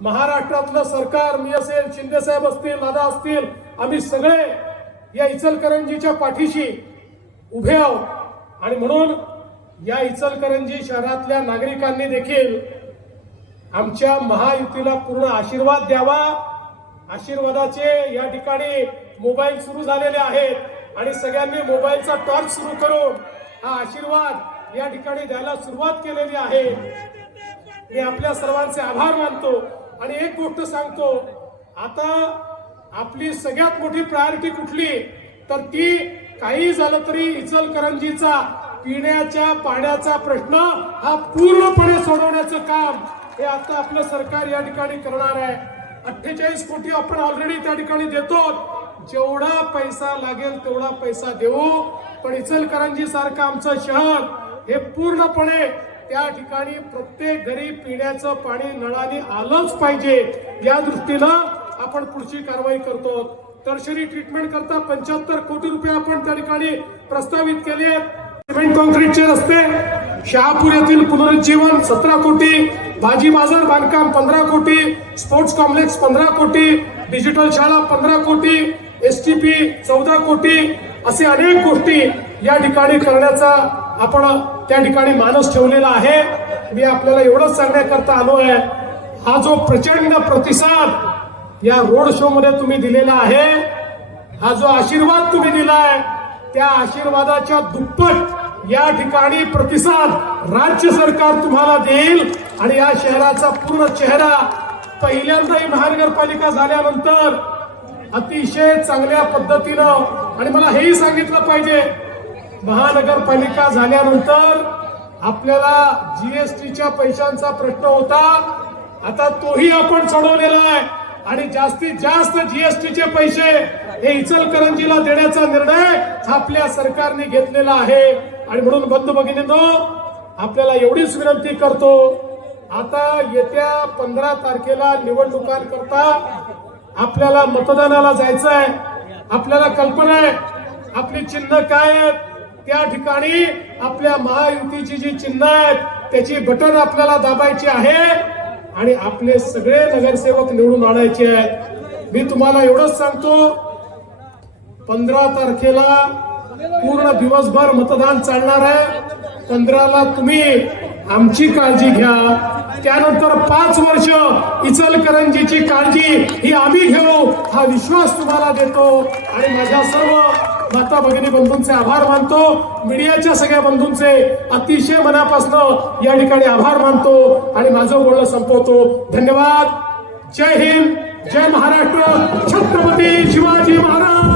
महाराष्ट्रातलं सरकार, मी असेल, शिंदे साहेब असतील, दादा असतील, आम्ही सगळे या इचलकरंजीच्या पाठीशी उभे आहोत। आणि म्हणून या इचलकरंजी शहरातल्या नागरिकांनी देखील आमच्या महायुतीला पूर्ण आशीर्वाद द्यावा। आशीर्वादाचे या ठिकाणी मोबाईल सुरू झालेले आहेत आणि सगळ्यांनी मोबाईलचा टॉर्च सुरू करून हा आशीर्वाद या ठिकाणी द्यायला सुरुवात केलेली आहे। मी आपल्या सर्वांचे आभार मानतो आणि एक गोष्ट सांगतो, आता आपली सगळ्यात मोठी प्रायोरिटी कुठली तर ती काही झालं तरी इचलकरंजीचा पिण्याच्या पाण्याचा प्रश्न हा पूर्णपणे सोडवण्याचं काम हे आता आपलं सरकार या ठिकाणी करणार आहे। 48 कोटी आपण ऑलरेडी त्या ठिकाणी देतो, जेवढा पैसा लागेल तेवढा पैसा देऊ, पण इचलकरंजी सारखं आमचं शहर हे पूर्णपणे त्या ठिकाणी प्रत्येक घरी पिण्याचं पाणी नळाने आलंच पाहिजे या दृष्टीनं आपण पुढची कारवाई करतो। टर्शरी ट्रीटमेंट करता 75 कोटी रुपये आपण त्या ठिकाणी प्रस्तावित केले। सिमेंट कॉन्क्रीटचे रस्ते, शहापूर येथील पुनरुज्जीवन 17 कोटी, भाजी बाजार बांधकाम 15 कोटी, स्पोर्ट्स कॉम्प्लेक्स 15 कोटी, डिजिटल शाळा 15 कोटी, STP 14 कोटी, असे अनेक गोष्टी या ठिकाणी करण्याचा आपण त्या ठिकाणी मानस ठेवलेला आहे। मी आपल्याला एवढंच सांगण्याकरता आलो आहे, हा जो प्रचंड प्रतिसाद या रोड शो मध्ये तुम्ही दिलेला आहे, हा जो आशीर्वाद तुम्ही दिलाय, त्या आशीर्वादाच्या दुप्पट या ठिकाणी प्रतिसाद राज्य सरकार तुम्हाला देईल आणि या शहराचा पूर्ण चेहरा पहिल्यांदाही महानगरपालिका झाल्यानंतर अतिशय चांगल्या पद्धतीनं, आणि मला हेही सांगितलं पाहिजे, महानगरपालिका झाल्यानंतर आपल्याला GSTच्या पैशांचा प्रश्न होता, आता तोही आपण सोडवलेला आहे आणि जास्तीत जास्त GSTचे पैसे हे इचलकरंजीला देण्याचा निर्णय आपल्या सरकारने घेतलेला आहे। आणि म्हणून बंधू भगिनींनो, आपल्याला एवढीच विनंती करतो, आता येत्या 15 तारखेला निवडणुकांकरता आपल्याला मतदानाला जायचं आहे। आपल्याला कल्पना आहे आपली चिन्ह काय आहेत, त्या ठिकाणी आपल्या महायुतीची जी चिन्ह आहेत त्याची बटन आपल्याला दाबायची आहे आणि आपले सगळे नगरसेवक निवडून आणायचे आहेत। मी तुम्हाला एवढंच सांगतो, 15 तारखेला पूर्ण दिवसभर मतदान चालणार आहे। 15ला तुम्ही आमची काळजी घ्या, त्यानंतर 5 वर्ष इचलकरंजीची काळजी ही आम्ही घेऊ, हा विश्वास तुम्हाला देतो आणि माझ्या सर्व माता भगिनी बंधूंचे आभार मानतो। मीडियाच्या सगळ्या बंधूंचे अतिशय मनापासून या ठिकाणी आभार मानतो आणि माझं बोलणं संपवतो। धन्यवाद। जय हिंद, जय महाराष्ट्र, छत्रपती शिवाजी महाराज।